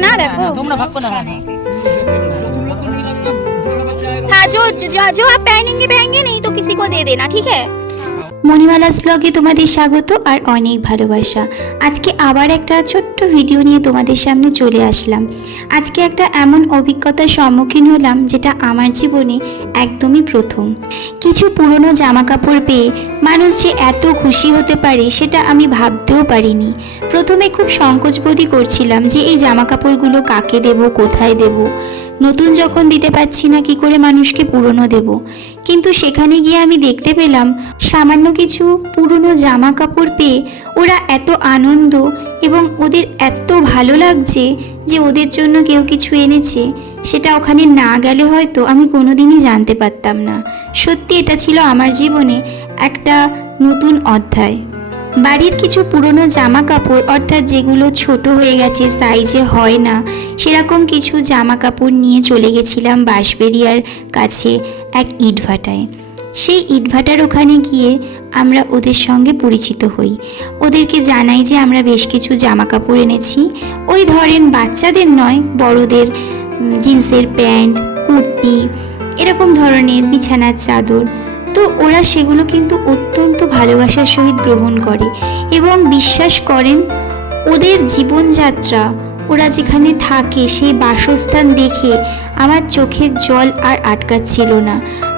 ना, देखो हाँ जो आप पहनेंगे नहीं तो किसी को दे देना, ठीक है। মণিমালাস ব্লগে তোমাদের স্বাগত আর অনেক ভালোবাসা। আজকে আবার একটা ছোট্ট ভিডিও নিয়ে তোমাদের সামনে চলে আসলাম। আজকে একটা এমন অভিজ্ঞতার সম্মুখীন হলাম যেটা আমার জীবনে একদমই প্রথম। কিছু পুরনো জামা কাপড় পেয়ে মানুষ যে এত খুশি হতে পারে সেটা আমি ভাবতেও পারিনি। প্রথমে খুব সংকোচবোধই করছিলাম যে এই জামা কাপড়গুলো কাকে দেব, কোথায় দেব, নতুন যখন দিতে পারছি না কি করে মানুষকে পুরনো দেব। কিন্তু সেখানে গিয়ে আমি দেখতে পেলাম সামান্য কিছু পুরনো জামা কাপড় পেয়ে ওরা এত আনন্দ এবং ওদের এত ভালো লাগছে যে ওদের জন্য কেউ কিছু এনেছে, সেটা ওখানে না গেলে হয়তো আমি কোনোদিনই জানতে পারতাম না। সত্যি এটা ছিল আমার জীবনে একটা নতুন অধ্যায়। বাড়ির কিছু পুরনো জামা কাপড়, অর্থাৎ যেগুলো ছোট হয়ে গেছে, সাইজে হয় না, সেরকম কিছু জামা কাপড় নিয়ে চলে গেছিলাম বাঁশবেড়িয়ার কাছে এক ইটভাটায়। সেই ইটভাটার ওখানে গিয়ে আমরা ওদের সঙ্গে পরিচিত হই। ওদেরকে জানাই যে আমরা বেশ কিছু জামা কাপড় এনেছি, ওই ধরেন বাচ্চাদের নয়, বড়দের জিন্সের প্যান্ট, কুর্তি, এরকম ধরনের বিছানার চাদর। তো ওরা সেগুলো কিন্তু অত্যন্ত ভালোবাসার সহিত গ্রহণ করে এবং বিশ্বাস করেন ওদের জীবনযাত্রা, ওরা যেখানে থাকে সেই বাসস্থান দেখে আমার চোখের জল আর আটকাচ্ছিল না।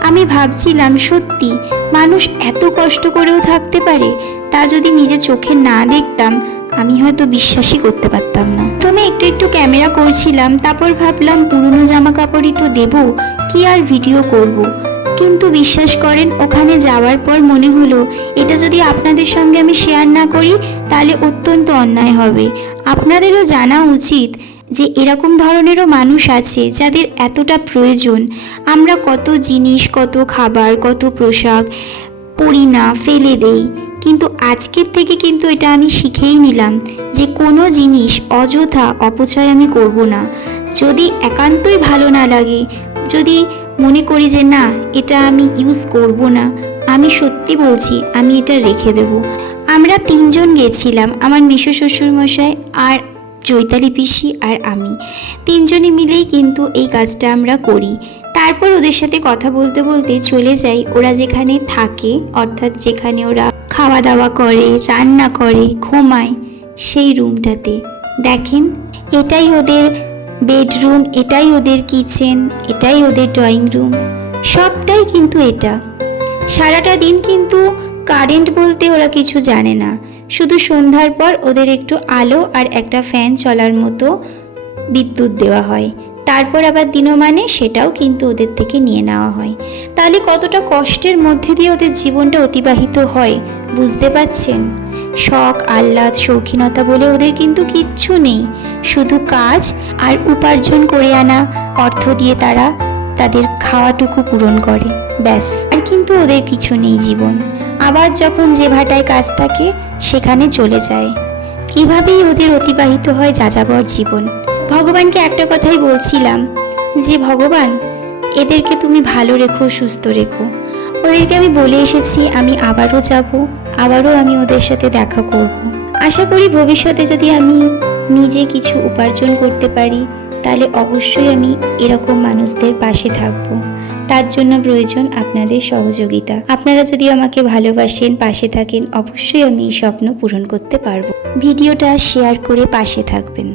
আমি ভাবছিলাম সত্যি মানুষ এত কষ্ট করেও থাকতে পারে, তা যদি নিজে চোখে না দেখতাম আমি হয়তো বিশ্বাসই করতে পারতাম না। প্রথমে একটু একটু ক্যামেরা করছিলাম, তারপর ভাবলাম পুরনো জামা কাপড়ই তো দেবো, কি আর ভিডিও করব। কিন্তু বিশ্বাস করেন ওখানে যাওয়ার পর মনে হলো এটা যদি আপনাদের সঙ্গে আমি শেয়ার না করি তাহলে অত্যন্ত অন্যায় হবে। আপনাদেরও জানা উচিত যে এরকম ধরনেরও মানুষ আছে যাদের এতটা প্রয়োজন। আমরা কত জিনিস, কত খাবার, কত পোশাক পরি না, ফেলে দেই। কিন্তু আজকের থেকে কিন্তু এটা আমি শিখেই নিলাম যে কোনো জিনিস অযথা অপচয় আমি করব না। যদি একান্তই ভালো না লাগে, যদি মনে করি যে না এটা আমি ইউজ করব না, আমি সত্যি বলছি আমি এটা রেখে দেব। আমরা তিনজন গেছিলাম, আমার মেসো শ্বশুরমশাই আর চৈতালি পিসি আর আমি, তিনজনে মিলেই কিন্তু এই কাজটা আমরা করি। তারপর ওদের সাথে কথা বলতে বলতে চলে যাই ওরা যেখানে থাকে, অর্থাৎ যেখানে ওরা খাওয়া দাওয়া করে, রান্না করে, ঘুমায়, সেই রুমটাতে। দেখেন এটাই ওদের বেডরুম, এটাই ওদের কিচেন, এটাই ওদের ড্রয়িং রুম, সবটাই কিন্তু এটা। সারাটা দিন কিন্তু কারেন্ট বলতে ওরা কিছু জানে না, শুধু সন্ধ্যার পর ওদের একটু আলো আর একটা ফ্যান চলার মতো বিদ্যুৎ দেওয়া হয়, তারপর আবার দিনমানে সেটাও কিন্তু ওদের থেকে নিয়ে নেওয়া হয়। তাহলে কতটা কষ্টের মধ্যে দিয়ে ওদের জীবনটা অতিবাহিত হয় বুঝতে পারছেন। শখ, আহ্লাদ, শৌখিনতা বলে ওদের কিন্তু কিচ্ছু নেই, শুধু কাজ আর উপার্জন করে আনা অর্থ দিয়ে তারা তাদের খাওয়াটুকু পূরণ করে, ব্যাস। আর কিন্তু ওদের কিছু নেই জীবন। আবার যখন যে ভাটায় কাজ থাকে সেখানে চলে যায়। এভাবেই ওদের অতিবাহিত হয় যাযাবর জীবন। ভগবানকে একটা কথাই বলছিলাম যে ভগবান এদেরকে তুমি ভালো রেখো, সুস্থ রেখো। ওদেরকে আমি বলে এসেছি আমি আবারও যাব, আবারও আমি ওদের সাথে দেখা করব। আশা করি ভবিষ্যতে যদি আমি নিজে কিছু উপার্জন করতে পারি তাহলে অবশ্যই আমি এরকম মানুষদের পাশে থাকব। তার জন্য প্রয়োজন আপনাদের সহযোগিতা। আপনারা যদি আমাকে ভালোবাসেন, পাশে থাকেন, অবশ্যই আমি এই স্বপ্ন পূরণ করতে পারবো। ভিডিওটা শেয়ার করে পাশে থাকবেন।